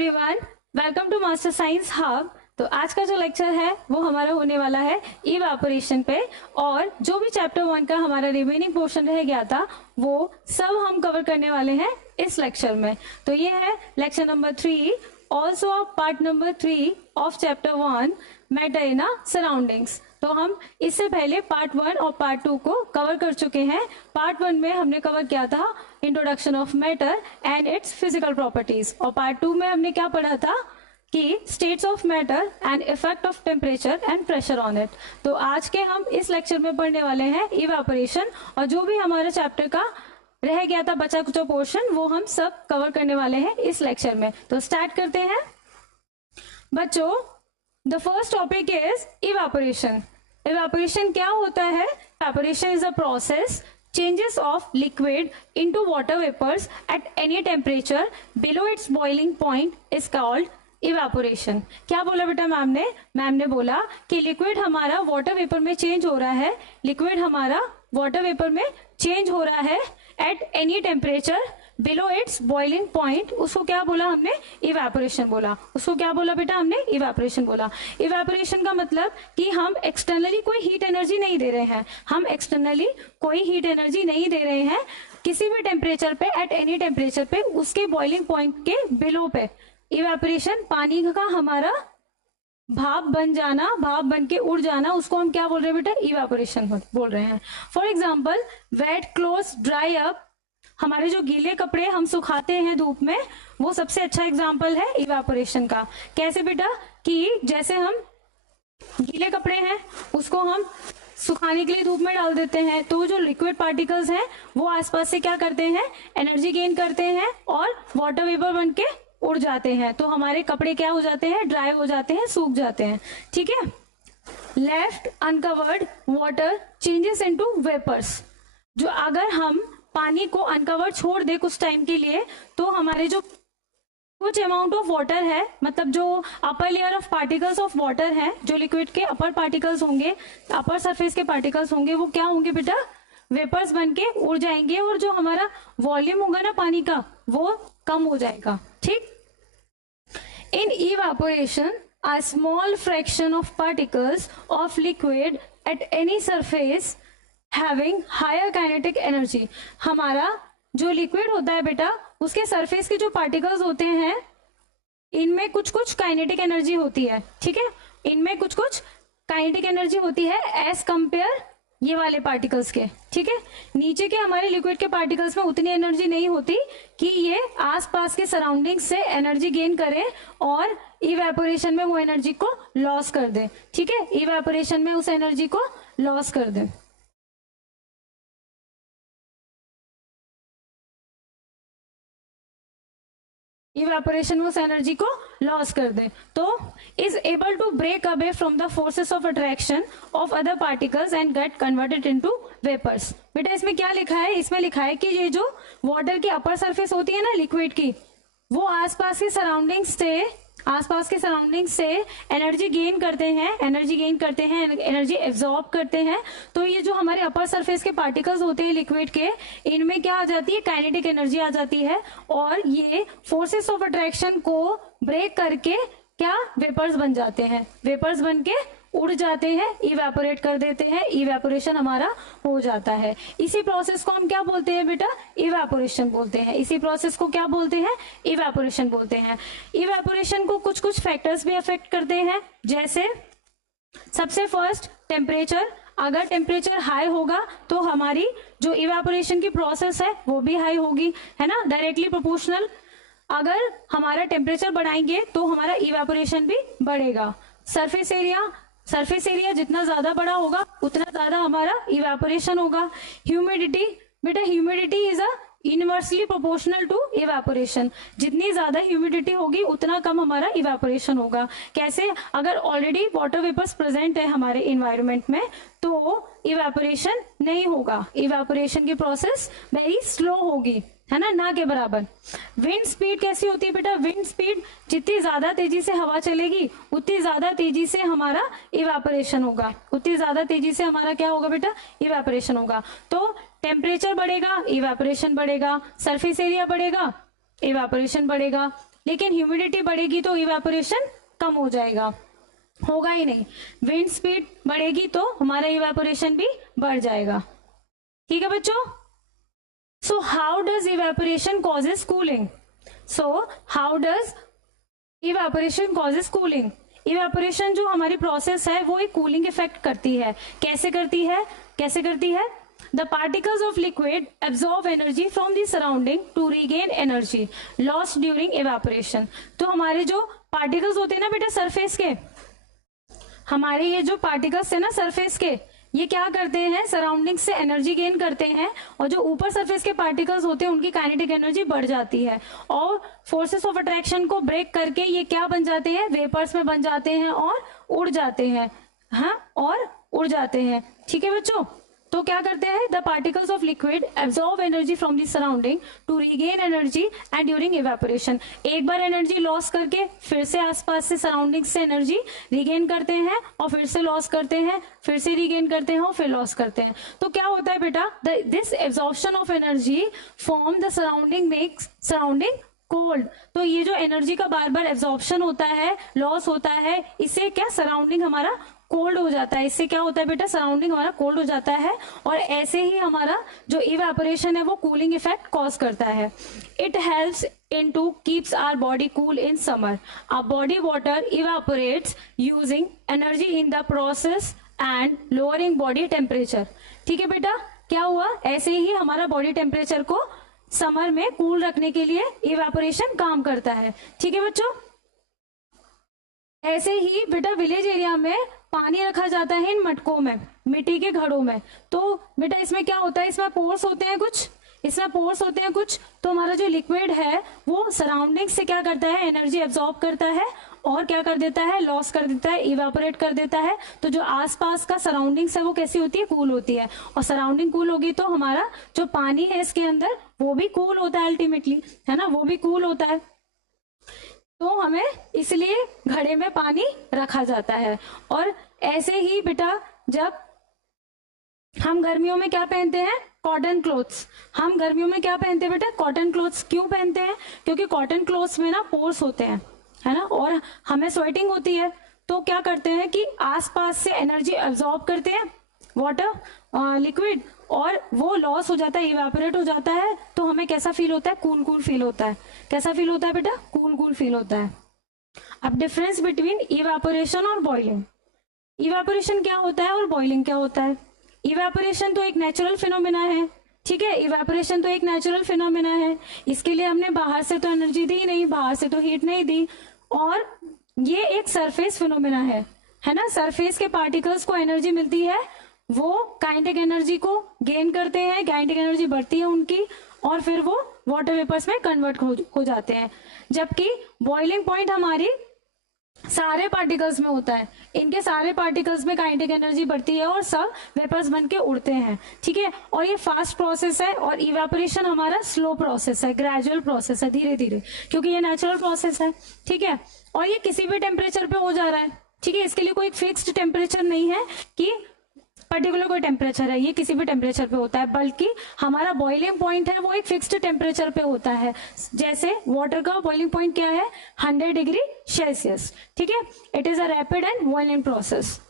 Everyone, welcome to Master Science Hub. तो आज का जो लेक्चर है वो हमारा होने वाला है इवेपोरेशन पे, और जो भी चैप्टर 1 का हमारा रिमेनिंग पोर्शन रह गया था वो सब हम कवर करने वाले हैं इस लेक्चर में। तो ये है lecture number 3, also part number 3 of chapter 1 matter in surroundings. तो हम इससे पहले पार्ट 1 और पार्ट 2 को कवर कर चुके हैं। पार्ट 1 में हमने कवर किया था introduction of matter and it's physical properties, और पार्ट 2 में हमने क्या पढ़ा था कि states of matter and effect of temperature and pressure on it. तो आज के हम इस लेक्चर में पढ़ने वाले हैं इवेपोरेशन, और जो भी हमारे चैप्टर का रह गया था बचा कुचा पोर्शन वो हम सब कवर करने वाले हैं इस लेक्चर में। तो स्टार्ट करते हैं बच्चों। The first topic is evaporation. Evaporation क्या होता है? Evaporation is a process changes of liquid into water vapors at any temperature below its boiling point is called evaporation. क्या बोला बेटा मैम ने बोला कि लिक्विड हमारा वाटर वेपर में चेंज हो रहा है, लिक्विड हमारा वाटर वेपर में चेंज हो रहा है at any temperature below it's boiling point, उसको क्या बोला हमने? इवेपोरेशन बोला। उसको क्या बोला बेटा हमने? इवेपोरेशन बोला। इवेपोरेशन का मतलब कि हम एक्सटर्नली कोई हीट एनर्जी नहीं दे रहे हैं, हम एक्सटर्नली कोई हीट एनर्जी नहीं दे रहे हैं किसी भी टेम्परेचर पे, एट एनी टेम्परेचर पे, उसके बॉइलिंग पॉइंट के बिलो पे। इवेपोरेशन पानी का हमारा भाप बन जाना, भाप बन के उड़ जाना, उसको हम क्या बोल रहे हैं बेटा? इवेपोरेशन बोल रहे हैं। For example wet clothes dry up, हमारे जो गीले कपड़े हम सुखाते हैं धूप में, वो सबसे अच्छा एग्जाम्पल है इवेपोरेशन का। कैसे बेटा? कि जैसे हम गीले कपड़े हैं उसको हम सुखाने के लिए धूप में डाल देते हैं, तो जो लिक्विड पार्टिकल्स हैं वो आसपास से क्या करते हैं? एनर्जी गेन करते हैं और वाटर वेपर बन के उड़ जाते हैं, तो हमारे कपड़े क्या हो जाते हैं? ड्राई हो जाते हैं, सूख जाते हैं। ठीक है। Left uncovered water changes into vapours. जो अगर हम पानी को अनकवर्ड छोड़ दे कुछ टाइम के लिए, तो हमारे जो कुछ अमाउंट ऑफ वाटर है, मतलब जो upper layer of particles of water है, जो लिक्विड के अपर पार्टिकल्स होंगे, अपर सरफेस के पार्टिकल्स होंगे, वो क्या होंगे बेटा? वेपर्स बन के उड़ जाएंगे, और जो हमारा वॉल्यूम होगा ना पानी का वो कम हो जाएगा। ठीक। इन evaporation a small fraction of particles of liquid at any surface having higher kinetic energy। हमारा जो लिक्विड होता है बेटा, उसके सरफेस के जो पार्टिकल्स होते हैं इनमें कुछ कुछ काइनेटिक एनर्जी होती है। ठीक है, इनमें कुछ कुछ काइनेटिक एनर्जी होती है एज कंपेयर ये वाले पार्टिकल्स के। ठीक है, नीचे के हमारे लिक्विड के पार्टिकल्स में उतनी एनर्जी नहीं होती कि ये आसपास के सराउंडिंग से एनर्जी गेन करें और इवेपोरेशन में वो एनर्जी को लॉस कर दे। ठीक है, इवेपोरेशन में उस एनर्जी को लॉस कर दे। इवेपोरेशन उस एनर्जी को लॉस कर दे, तो is able to break away from the forces of attraction of other particles and get converted into vapours. बेटा इसमें क्या लिखा है? इसमें लिखा है कि ये जो वाटर की अपर सरफेस होती है ना लिक्विड की, वो आसपास के सराउंडिंग से एनर्जी गेन करते हैं, एनर्जी एब्जॉर्ब करते हैं। तो ये जो हमारे अपर सरफेस के पार्टिकल्स होते हैं लिक्विड के, इनमें क्या आ जाती है? काइनेटिक एनर्जी आ जाती है, और ये फोर्सेस ऑफ अट्रैक्शन को ब्रेक करके क्या? वेपर्स बन जाते हैं, वेपर्स बन के उड़ जाते हैं, इवेपोरेट कर देते हैं, इवेपोरेशन हमारा हो जाता है। इसी प्रोसेस को हम क्या बोलते हैं बेटा? इवेपोरेशन बोलते हैं। इसी प्रोसेस को क्या बोलते हैं? इवेपोरेशन बोलते हैं। इवेपोरेशन को कुछ कुछ फैक्टर्स भी अफेक्ट करते हैं, जैसे सबसे फर्स्ट टेम्परेचर। अगर टेम्परेचर हाई होगा तो हमारी जो इवेपोरेशन की प्रोसेस है वो भी हाई होगी, है ना, डायरेक्टली प्रोपोर्शनल। अगर हमारा टेम्परेचर बढ़ाएंगे तो हमारा इवेपोरेशन भी बढ़ेगा। सरफेस एरिया जितना ज्यादा बड़ा होगा उतना ज्यादा हमारा इवेपोरेशन होगा। ह्यूमिडिटी, बेटा humidity is a inversely proportional to evaporation. जितनी ज्यादा ह्यूमिडिटी होगी उतना कम हमारा इवेपोरेशन होगा। कैसे? अगर ऑलरेडी वाटर वेपर्स प्रेजेंट है हमारे इन्वायरमेंट में तो इवेपोरेशन नहीं होगा, इवेपोरेशन की प्रोसेस वेरी स्लो होगी, है ना के बराबर। विंड स्पीड कैसी होती है बेटा? विंड स्पीड जितनी ज्यादा तेजी से हवा चलेगी उतनी ज्यादा तेजी से हमारा इवेपोरेशन होगा, उतनी ज्यादा तेजी से हमारा क्या होगा बेटा? इवेपोरेशन होगा। तो टेम्परेचर बढ़ेगा, इवेपोरेशन बढ़ेगा, सरफेस एरिया बढ़ेगा, इवेपोरेशन बढ़ेगा। लेकिन ह्यूमिडिटी बढ़ेगी तो इवेपोरेशन कम हो जाएगा, होगा ही नहीं। विंड स्पीड बढ़ेगी तो हमारा इवेपोरेशन भी बढ़ जाएगा। ठीक है बच्चों। So how does evaporation causes cooling? So how does evaporation causes cooling? Evaporation जो हमारी प्रोसेस है वो एक कूलिंग इफेक्ट करती है। कैसे करती है? कैसे करती है? The particles of liquid absorb energy from the surrounding to regain energy lost during evaporation। तो हमारे जो पार्टिकल्स होते हैं ना बेटा सरफेस के, हमारे ये जो पार्टिकल्स है ना सरफेस के, ये क्या करते हैं, सराउंडिंग से एनर्जी गेन करते हैं, और जो ऊपर सरफेस के पार्टिकल्स होते हैं उनकी काइनेटिक एनर्जी बढ़ जाती है, और फोर्सेस ऑफ अट्रैक्शन को ब्रेक करके ये क्या बन जाते हैं, वेपर्स में बन जाते हैं और उड़ जाते हैं। हाँ, और उड़ जाते हैं। ठीक है बच्चों। तो क्या करते हैं, the particles of liquid absorb energy from the surrounding to regain energy and during evaporation. एक बार एनर्जी लॉस करके फिर से आसपास से सराउंडिंग से एनर्जी रिगेन करते हैं, और फिर से लॉस करते हैं, फिर से रिगेन करते हैं, और फिर लॉस करते हैं। तो क्या होता है बेटा, this absorption of energy from the surrounding makes surrounding cold. तो ये जो एनर्जी का बार बार एब्जॉर्प्शन होता है, लॉस होता है, इससे क्या सराउंडिंग हमारा कोल्ड हो जाता है। इससे क्या होता है बेटा, सराउंडिंग हमारा कोल्ड हो जाता है, और ऐसे ही हमारा जो इवेपोरेशन है वो कूलिंग इफेक्ट कॉज करता है। It helps in to keeps our body cool in summer. Our body water evaporates using energy in the process and lowering body temperature. ठीक है बेटा, क्या हुआ, ऐसे ही हमारा बॉडी टेम्परेचर को समर में कूल रखने के लिए इवेपोरेशन काम करता है। ठीक है बच्चों। ऐसे ही बेटा विलेज एरिया में पानी रखा जाता है इन मटकों में, मिट्टी के घड़ों में। तो बेटा इसमें क्या होता है, इसमें पोर्स होते हैं कुछ, इसमें पोर्स होते हैं कुछ। तो हमारा जो लिक्विड है वो सराउंडिंग से क्या करता है, एनर्जी एब्जॉर्ब करता है, और क्या कर देता है, लॉस कर देता है, इवेपोरेट कर देता है। तो जो आसपास का सराउंडिंग्स है वो कैसी होती है, कूल होती है, और सराउंडिंग कूल होगी तो हमारा जो पानी है इसके अंदर वो भी कूल होता है अल्टीमेटली, है ना, वो भी कूल होता है। तो हमें इसलिए घड़े में पानी रखा जाता है। और ऐसे ही बेटा जब हम गर्मियों में क्या पहनते हैं, कॉटन क्लोथ्स। हम गर्मियों में क्या पहनते हैं बेटा, कॉटन क्लोथ्स। क्यों पहनते हैं, क्योंकि कॉटन क्लोथ्स में ना पोर्स होते हैं, है ना, और हमें स्वेटिंग होती है। तो क्या करते हैं कि आसपास से एनर्जी एब्जॉर्ब करते हैं वाटर लिक्विड, और वो लॉस हो जाता है, इवेपोरेट हो जाता है। तो हमें कैसा फील होता है, कूल कूल फील होता है। कैसा फील होता है बेटा, कूल कूल फील होता है। अब डिफरेंस बिटवीन इवेपोरेशन और बॉइलिंग। इवेपोरेशन क्या होता है और बॉइलिंग क्या होता है। इवेपोरेशन तो एक नेचुरल फिनोमेना है, ठीक है, इवेपोरेशन तो एक नेचुरल फिनोमेना है। इसके लिए हमने बाहर से तो एनर्जी दी नहीं, बाहर से तो हीट नहीं दी, और ये एक सरफेस फिनोमेना है ना। सरफेस के पार्टिकल्स को एनर्जी मिलती है, वो काइनेटिक एनर्जी को गेन करते हैं, काइनेटिक एनर्जी बढ़ती है उनकी, और फिर वो वाटर वेपर्स में कन्वर्ट हो जाते हैं। जबकि बॉइलिंग पॉइंट हमारी सारे पार्टिकल्स में होता है, इनके सारे पार्टिकल्स में काइनेटिक एनर्जी बढ़ती है और सब वेपर्स बन के उड़ते हैं। ठीक है, और ये फास्ट प्रोसेस है, और इवेपोरेशन हमारा स्लो प्रोसेस है, ग्रेजुअल प्रोसेस है, धीरे धीरे, क्योंकि ये नेचुरल प्रोसेस है। ठीक है, और ये किसी भी टेम्परेचर पे हो जा रहा है। ठीक है, इसके लिए कोई फिक्स्ड टेम्परेचर नहीं है कि पर्टिकुलर कोई टेम्परेचर है, ये किसी भी टेम्परेचर पे होता है, बल्कि हमारा बॉइलिंग पॉइंट है वो एक फिक्स्ड टेम्परेचर पे होता है। जैसे वाटर का बॉइलिंग पॉइंट क्या है, 100 डिग्री सेल्सियस। ठीक है, it is a rapid and boiling process.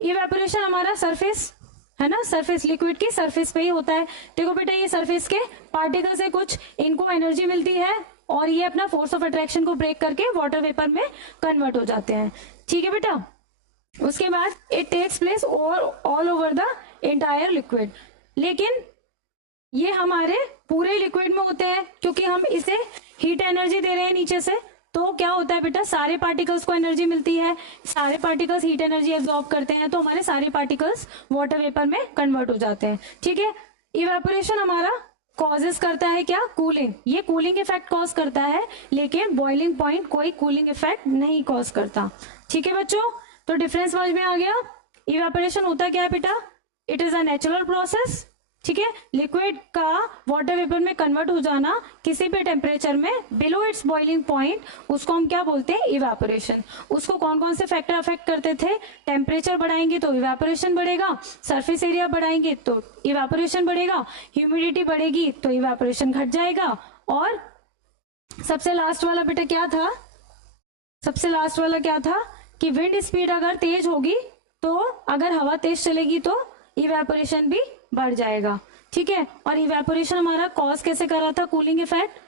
Evaporation हमारा सरफेस है ना, सरफेस लिक्विड की सरफेस पे ही होता है। देखो बेटा, ये सरफेस के पार्टिकल्स है कुछ, इनको एनर्जी मिलती है, और ये अपना फोर्स ऑफ अट्रैक्शन को ब्रेक करके वाटर वेपर में कन्वर्ट हो जाते हैं। ठीक है बेटा, उसके बाद it takes place all over the entire liquid. लेकिन ये हमारे पूरे लिक्विड में होते हैं, क्योंकि हम इसे हीट एनर्जी दे रहे हैं नीचे से। तो क्या होता है बेटा, सारे पार्टिकल्स को एनर्जी मिलती है, सारे पार्टिकल्स हीट एनर्जी एब्जॉर्ब करते हैं, तो हमारे सारे पार्टिकल्स वाटर वेपर में कन्वर्ट हो जाते हैं। ठीक है, इवेपोरेशन हमारा कॉजेस करता है क्या, कूलिंग। ये कूलिंग इफेक्ट कॉज करता है, लेकिन बॉइलिंग पॉइंट कोई कूलिंग इफेक्ट नहीं कॉज करता। ठीक है बच्चों, तो डिफरेंस समझ में आ गया। इवेपोरेशन होता क्या है बेटा, it is a natural process. ठीक है, लिक्विड का वाटर वेपर में कन्वर्ट हो जाना किसी भी टेम्परेचर में बिलो इट्स बॉइलिंग पॉइंट, उसको हम क्या बोलते हैं, इवेपोरेशन। उसको कौन कौन से फैक्टर अफेक्ट करते थे, टेम्परेचर बढ़ाएंगे तो इवेपोरेशन बढ़ेगा, सरफेस एरिया बढ़ाएंगे तो इवेपोरेशन बढ़ेगा, ह्यूमिडिटी बढ़ेगी तो इवेपोरेशन घट जाएगा, और सबसे लास्ट वाला बेटा क्या था, सबसे लास्ट वाला क्या था कि विंड स्पीड अगर तेज होगी तो अगर हवा तेज चलेगी तो इवेपोरेशन भी बढ़ जाएगा, ठीक है। और इवेपोरेशन हमारा कॉज कैसे कर रहा था, कूलिंग इफेक्ट।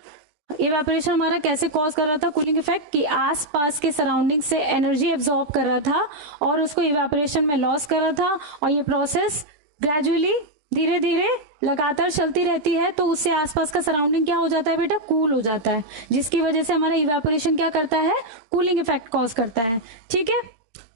इवेपोरेशन हमारा कैसे कॉज कर रहा था कूलिंग इफेक्ट, कि आसपास के सराउंडिंग से एनर्जी एब्जॉर्ब कर रहा था और उसको इवेपोरेशन में लॉस कर रहा था, और ये प्रोसेस ग्रेजुअली धीरे धीरे लगातार चलती रहती है, तो उससे आसपास का सराउंडिंग क्या हो जाता है बेटा, कूल हो जाता है, जिसकी वजह से हमारा इवेपोरेशन क्या करता है, कूलिंग इफेक्ट कॉज करता है, ठीक है।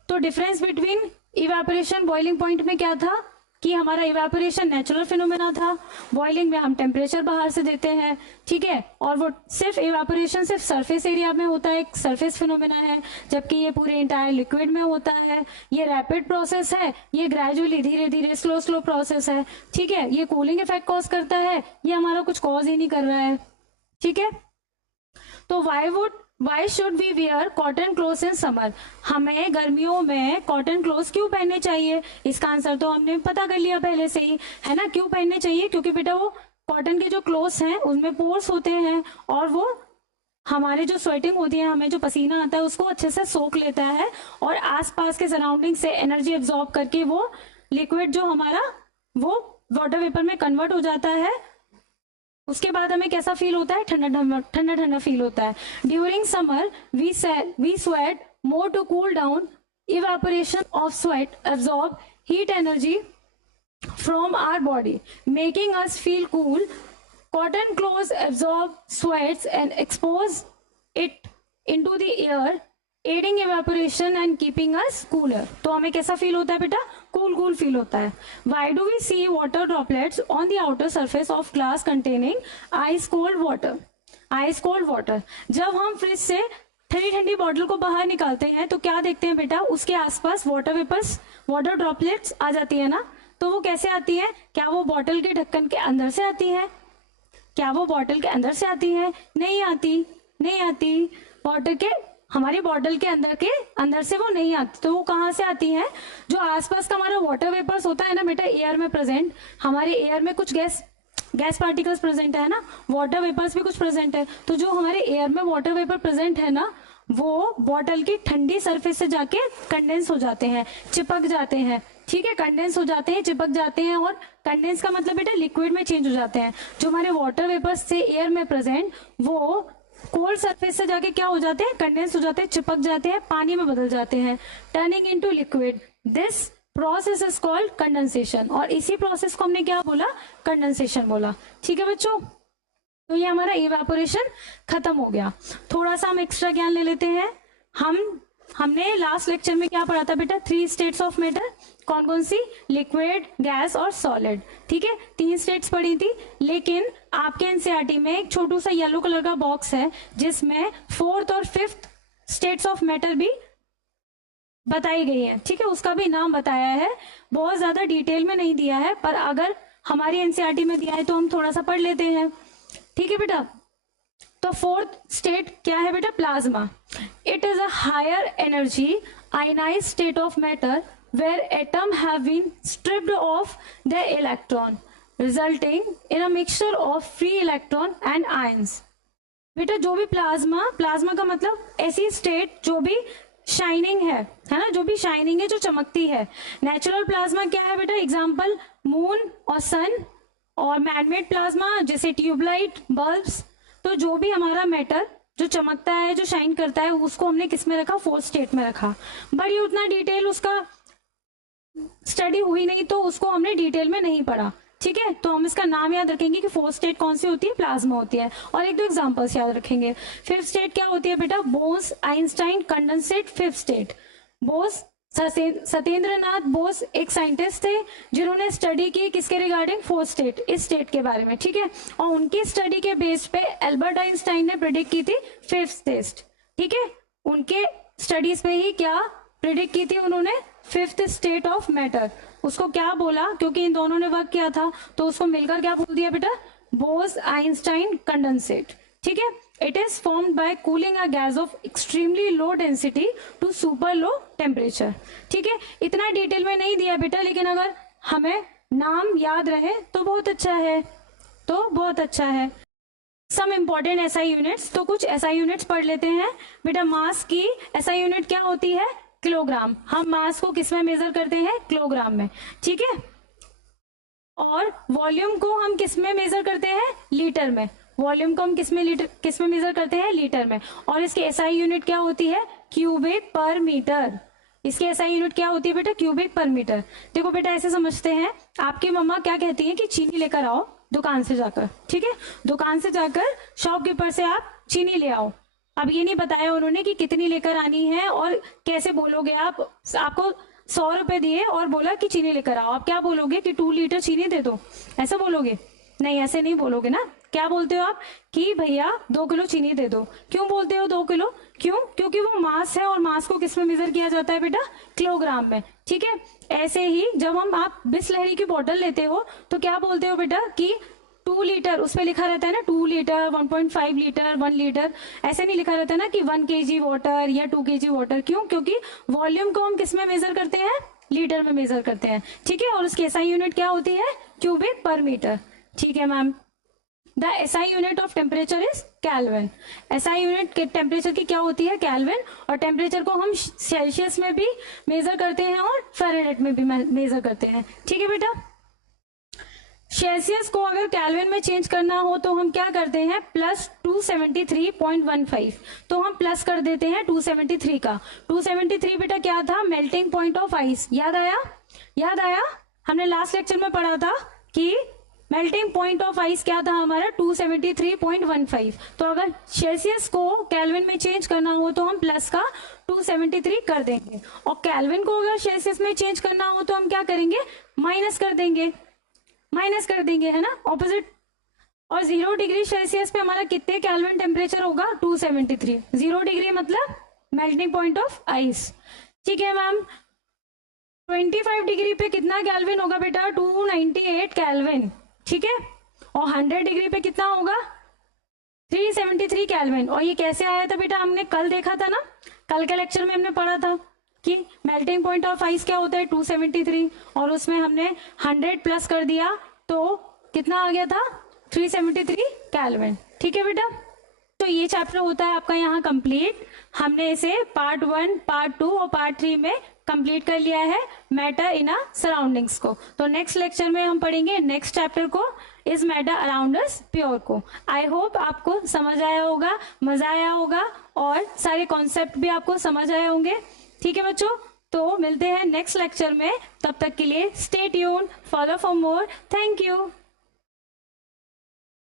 तो difference between evaporation boiling point में क्या था कि हमारा इवेपोरेशन नेचुरल फिनोमेना था, बॉइलिंग में हम टेम्परेचर बाहर से देते हैं, ठीक है। और वो सिर्फ इवेपोरेशन सिर्फ सरफेस एरिया में होता है, एक सरफेस फिनोमेना है, जबकि ये पूरे इंटायर लिक्विड में होता है। ये रैपिड प्रोसेस है, ये ग्रेजुअली धीरे धीरे स्लो स्लो प्रोसेस है, ठीक है। ये कूलिंग इफेक्ट कॉज करता है, ये हमारा कुछ कॉज ही नहीं कर रहा है, ठीक है। तो why should we wear cotton cloth in summer, हमें गर्मियों में कॉटन क्लोथ क्यों पहनने चाहिए, इसका आंसर तो हमने पता कर लिया पहले से ही, है ना। क्यों पहनने चाहिए, क्योंकि बेटा वो कॉटन के जो क्लोथ्स हैं उनमें पोर्स होते हैं और वो हमारे जो स्वेटिंग होती है, हमें जो पसीना आता है उसको अच्छे से सोख लेता है और आसपास के सराउंडिंग से एनर्जी एब्जॉर्ब करके वो लिक्विड जो हमारा वो वाटर वेपर में कन्वर्ट हो जाता है। उसके बाद हमें कैसा फील होता है, ठंडा ठंडा ठंडा फील होता है। During summer we sweat more to cool down, evaporation of sweat absorb heat energy from our body making us feel cool. Cotton clothes absorb sweats and expose it into the air adding evaporation and keeping us cooler. तो हमें कैसा feel होता है बेटा, cool cool feel होता है। Why do we see water droplets on the outer surface of glass containing ice cold water, ice cold water. जब हम फ्रिज से ठंडी ठंडी बॉटल को बाहर निकालते हैं तो क्या देखते हैं बेटा, उसके आसपास वाटर वेपर्स, वाटर ड्रॉपलेट्स आ जाती है ना। तो वो कैसे आती है, क्या वो बॉटल के ढक्कन के अंदर से आती है, क्या वो बॉटल के अंदर से आती है, नहीं आती, नहीं आती। बॉटल के हमारी बॉटल के अंदर से वो नहीं आती, तो वो कहाँ से आती है, जो आसपास का हमारा वाटर वेपर्स होता है ना बेटा, एयर में प्रेजेंट, हमारे एयर में कुछ गैस पार्टिकल्स प्रेजेंट है ना, वाटर वेपर्स भी कुछ प्रेजेंट है। तो जो हमारे एयर में वाटर वेपर प्रेजेंट है ना, वो बॉटल की ठंडी सरफेस से जाके कंडेंस हो जाते हैं, चिपक जाते हैं, ठीक है। कंडेंस हो जाते हैं, चिपक जाते हैं, और कंडेंस का मतलब बेटा लिक्विड में चेंज हो जाते हैं। जो हमारे वाटर वेपर्स से एयर में प्रेजेंट, वो कोल्ड सरफेस से जाके क्या हो जाते हैं, कंडेंस हो जाते हैं, चिपक जाते हैं, पानी में बदल जाते हैं, turning into liquid. This process is called condensation, और इसी प्रोसेस को हमने क्या बोला, कंडेंसेशन बोला, ठीक है बच्चों। तो ये हमारा इवेपोरेशन खत्म हो गया। थोड़ा सा हम एक्स्ट्रा ज्ञान ले लेते हैं। हमने लास्ट लेक्चर में क्या पढ़ा था बेटा, 3 स्टेट्स ऑफ मैटर, कौन कौन सी, लिक्विड, गैस और सॉलिड, ठीक है। 3 स्टेट्स पढ़ी थी, लेकिन आपके एनसीईआरटी में एक छोटू सा येलो कलर का बॉक्स है जिसमें 4th और 5th स्टेट्स ऑफ मैटर भी बताई गई है, ठीक है। उसका भी नाम बताया है, बहुत ज्यादा डिटेल में नहीं दिया है, पर अगर हमारी एनसीईआरटी में दिया है तो हम थोड़ा सा पढ़ लेते हैं, ठीक है बेटा। तो 4th स्टेट क्या है बेटा, plasma. It is a higher energy ionise state of matter where atom have been stripped of their electron resulting in a mixture of free electron and ions। बेटा जो भी प्लाज्मा का मतलब ऐसी स्टेट जो भी शाइनिंग है ना, जो भी शाइनिंग है, जो चमकती है। नेचुरल प्लाज्मा क्या है बेटा, एग्जांपल मून और सन, और मैनमेड प्लाज्मा जैसे ट्यूबलाइट, बल्ब्स। तो जो भी हमारा मैटर जो चमकता है, जो शाइन करता है, उसको हमने किस में रखा, 4th स्टेट में रखा। बट ये उतना डिटेल उसका स्टडी हुई नहीं, तो उसको हमने डिटेल में नहीं पढ़ा, ठीक है। तो हम इसका नाम याद रखेंगे कि 4th स्टेट कौन सी होती है, प्लाज्मा होती है, और 1-2 एग्जांपल्स याद रखेंगे। 5th स्टेट क्या होती है बेटा, Bose Einstein condensate 5th state. Bose Satyendra Nath Bose एक साइंटिस्ट थे जिन्होंने स्टडी की किसके रिगार्डिंग, 4th स्टेट, इस स्टेट के बारे में, ठीक है। और उनकी स्टडी के बेस पे एल्बर्ट आइंस्टाइन ने प्रिडिक्ट की थी 5th स्टेट, ठीक है। उनके स्टडीज पे ही क्या प्रिडिक्ट की थी उन्होंने, 5th स्टेट ऑफ मैटर। उसको क्या बोला, क्योंकि इन दोनों ने वर्क किया था तो उसको मिलकर क्या बोल दिया बेटा, बोस आइंस्टाइन कंडेंसेट, ठीक है। It is formed by cooling a gas of extremely low density to super low temperature, ठीक है। इतना डिटेल में नहीं दिया बेटा, लेकिन अगर हमें नाम याद रहे तो बहुत अच्छा है, तो बहुत अच्छा है। Some important SI units. तो कुछ एसआई यूनिट्स पढ़ लेते हैं बेटा। मास की एसआई यूनिट क्या होती है? किलोग्राम। हम मास को किस में मेजर करते हैं? किलोग्राम में, ठीक है। और वॉल्यूम को हम किस में मेजर करते हैं? लीटर में। वॉल्यूम को हम किस में मेजर करते हैं? लीटर में। और इसकी एसआई यूनिट क्या होती है? क्यूबिक पर मीटर। इसकी एसआई यूनिट क्या होती है बेटा? क्यूबिक पर मीटर। देखो बेटा ऐसे समझते हैं, आपकी मम्मा क्या कहती है कि चीनी लेकर आओ दुकान से जाकर, ठीक है। दुकान से जाकर शॉपकीपर से आप चीनी ले आओ। अब ये नहीं बताया उन्होंने कि कितनी लेकर आनी है और कैसे बोलोगे आप। आपको 100 रुपए दिए और बोला कि चीनी लेकर आओ, आप क्या बोलोगे कि 2 लीटर चीनी दे दो, ऐसा बोलोगे? नहीं, ऐसे नहीं बोलोगे ना। क्या बोलते हो आप कि भैया 2 किलो चीनी दे दो। क्यों बोलते हो 2 किलो? क्यों? क्योंकि वो मास है और मास को किस में मेजर किया जाता है बेटा? किलोग्राम में, ठीक है। ऐसे ही जब आप बिसलहरी की बोतल लेते हो तो क्या बोलते हो बेटा कि 2 लीटर, उस पर लिखा रहता है ना 2 लीटर, 1.5 लीटर, 1 लीटर, ऐसे नहीं लिखा रहता है ना कि 1 kg वाटर या 2 kg वाटर। क्यों? क्योंकि वॉल्यूम को हम किस में मेजर करते हैं? लीटर में मेजर करते हैं, ठीक है। और उसकी एसआई यूनिट क्या होती है? क्यूबिक पर मीटर, ठीक है ma'am. The SI unit of temperature is kelvin. SI unit temperature की क्या होती है? केल्विन। और टेम्परेचर को हम सेल्सियस में भी मेजर करते हैं और फ़ारेनहाइट में भी मेजर करते हैं, ठीक है बेटा। सेल्सियस को अगर केल्विन में चेंज करना हो तो हम क्या करते हैं? प्लस 273.15। तो हम प्लस कर देते हैं 273 का। 273 बेटा क्या था? Melting point of ice. याद आया? याद आया? हमने लास्ट लेक्चर में पढ़ा था कि मेल्टिंग पॉइंट ऑफ आइस क्या था हमारा? 273.15। तो अगर सेल्सियस को केल्विन में चेंज करना हो तो हम प्लस का 273 कर देंगे, और केल्विन को अगर सेल्सियस में चेंज करना हो तो हम क्या करेंगे? माइनस कर देंगे, माइनस कर देंगे, है ना, ऑपोजिट। और 0 डिग्री सेल्सियस पे हमारा कितने केल्विन टेम्परेचर होगा? 273। 0 डिग्री मतलब मेल्टिंग पॉइंट ऑफ आइस, ठीक है मैम। 25 डिग्री पे कितना केल्विन होगा बेटा? 298 केल्विन, ठीक है। और 100 डिग्री पे कितना होगा? 373 केल्विन। और ये कैसे आया था बेटा? हमने कल देखा था ना, कल के लेक्चर में हमने पढ़ा था कि मेल्टिंग पॉइंट ऑफ आइस क्या होता है? 273, और उसमें हमने 100 प्लस कर दिया तो कितना आ गया था? 373 केल्विन, ठीक है बेटा। तो ये चैप्टर होता है आपका यहाँ कंप्लीट। हमने इसे पार्ट 1, पार्ट 2 और पार्ट 3 में कंप्लीट कर लिया है, मैटर इन अ सराउंडिंग्स को। तो नेक्स्ट लेक्चर में हम पढ़ेंगे नेक्स्ट चैप्टर को, is matter around us pure को। आई होप आपको समझ आया होगा, मजा आया होगा, और सारे कॉन्सेप्ट भी आपको समझ आए होंगे, ठीक है बच्चों। तो मिलते हैं नेक्स्ट लेक्चर में, तब तक के लिए stay tuned, follow for more. Thank you.